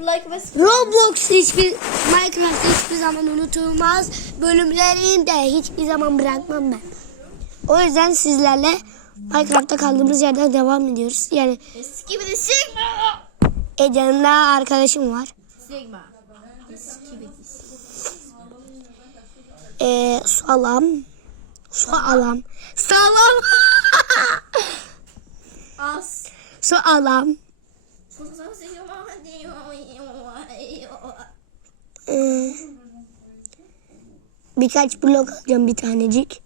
like ve Roblox hiçbir Minecraft hiçbir zaman unutulmaz. Bölümlerini de hiçbir zaman bırakmam ben. O yüzden sizlerle Minecraft'ta kaldığımız yerden devam ediyoruz. Yani eski bir de Sigma. Ece'nin daha arkadaşım var. Sigma. Eski bir de Ee, salam. Salam. Salam. Az. Salam. Ee, birkaç blok alacağım bir tanecik.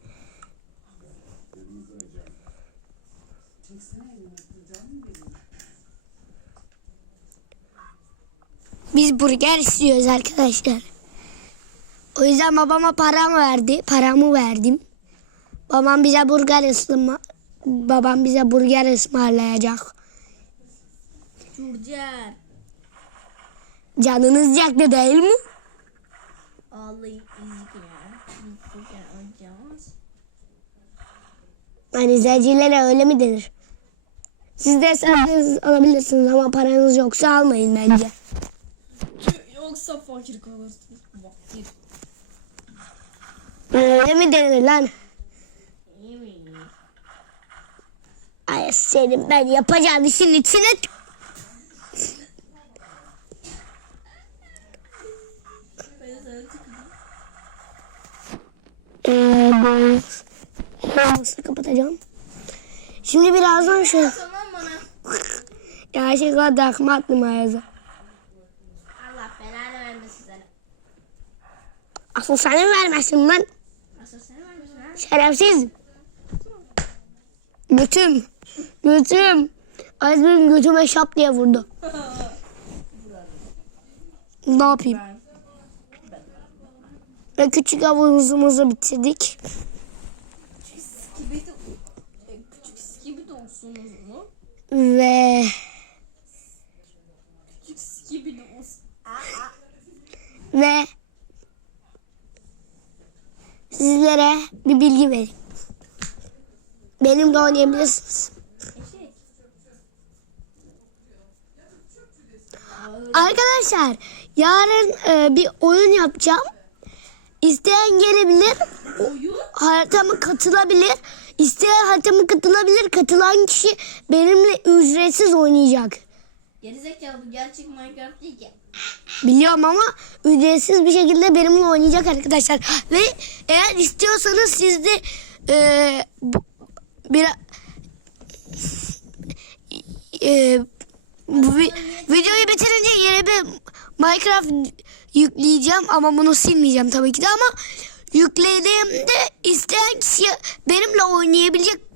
Biz burger istiyoruz arkadaşlar. O yüzden babama paramı verdi. Paramı verdim. Babam bize burger ısmarla babam bize burger ısmarlayacak. Curcer. Canınız yaktı değil mi? Ağlayıp izlik ya. Curcer alacağız. Hani izleyicilere öyle mi denir? Siz de isterseniz alabilirsiniz ama paranız yoksa almayın bence. Yoksa fakir kalırsınız. Fakir. Öyle mi denir lan? Ay senin ben yapacağım işin içine t- Ben sana çıkacağım. Ee, ben Nasıl kapatacağım? Şimdi birazdan şu ya şey kadar dakma attım ayaza. Allah belanı vermesin sana. Asıl senin vermesin lan. Asıl sen vermesin ha. Şerefsiz. Götüm. Götüm. Az benim götüme şap diye vurdu. Ne yapayım? Ve küçük havuzumuzu bitirdik. Ve Küçük skibidi olsun. ve sizlere bir bilgi vereyim. Benimle oynayabilirsiniz. Eşek. Arkadaşlar yarın e, bir oyun yapacağım. İsteyen gelebilir. Oyun. Haritama katılabilir. İsteyen haritama katılabilir. Katılan kişi benimle ücretsiz oynayacak. Gerizekalı gerçek Minecraft değil ki. Biliyorum ama ücretsiz bir şekilde benimle oynayacak arkadaşlar. Ve eğer istiyorsanız siz de e, bir e, bu vi- videoyu bitirince yeni bir Minecraft yükleyeceğim ama bunu silmeyeceğim tabii ki de ama yüklediğimde isteyen kişi benimle oynayabilecek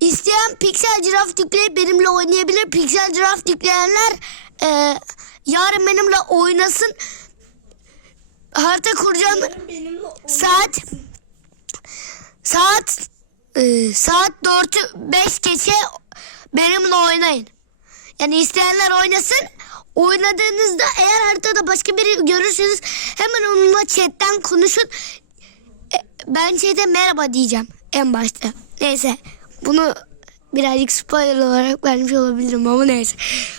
isteyen Pixel Draft yükleyip benimle oynayabilir. Pixel Draft yükleyenler e, yarın benimle oynasın. Harita kuracağım saat saat e, saat 4'ü 5 geçe benimle oynayın. Yani isteyenler oynasın. Oynadığınızda eğer haritada başka biri görürseniz hemen onunla chatten konuşun. E, ben şeyde merhaba diyeceğim en başta. Neyse bunu birazcık spoiler olarak vermiş olabilirim ama neyse.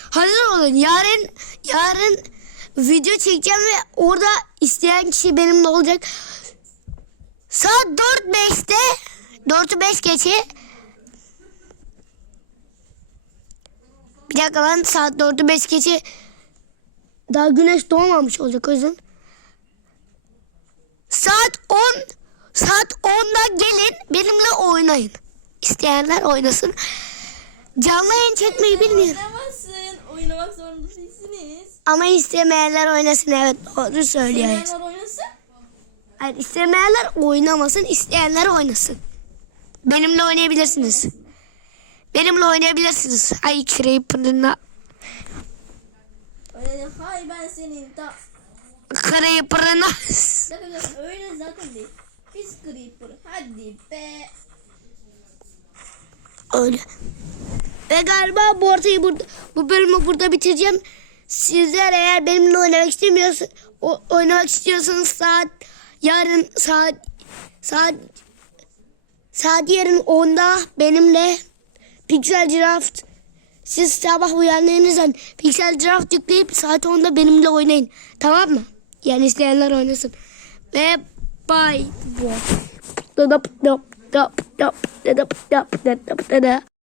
Hazır olun yarın yarın video çekeceğim ve orada isteyen kişi benimle olacak. Saat 4.5'te 4'ü 5 geçe Bir dakika lan saat 4'ü 5 geçe daha güneş doğmamış olacak o yüzden. Saat 10 saat 10'da gelin benimle oynayın. İsteyenler oynasın. Canlı yayın çekmeyi bilmiyorum. Oynamazsın. Oynamak zorunda değilsiniz. Ama istemeyenler oynasın evet doğru söylüyor. Oynayanlar oynasın. Hayır istemeyenler oynamasın, isteyenler oynasın. Benimle oynayabilirsiniz. Benimle oynayabilirsiniz. Ay Creeper'ına Öyle de hay ben senin ta... Dakika öyle zaten değil. Pis creeper. Hadi be. Öyle. Ve galiba bu ortayı burada, bu bölümü burada bitireceğim. Sizler eğer benimle oynamak istemiyorsanız, o, oynamak istiyorsanız saat yarın saat saat saat yarın 10'da benimle Pixel Draft Siz sabah uyandığınızda Pixel Draft yükleyip saat 10'da benimle oynayın. Tamam mı? Yani isteyenler oynasın. Ve bye. Bye.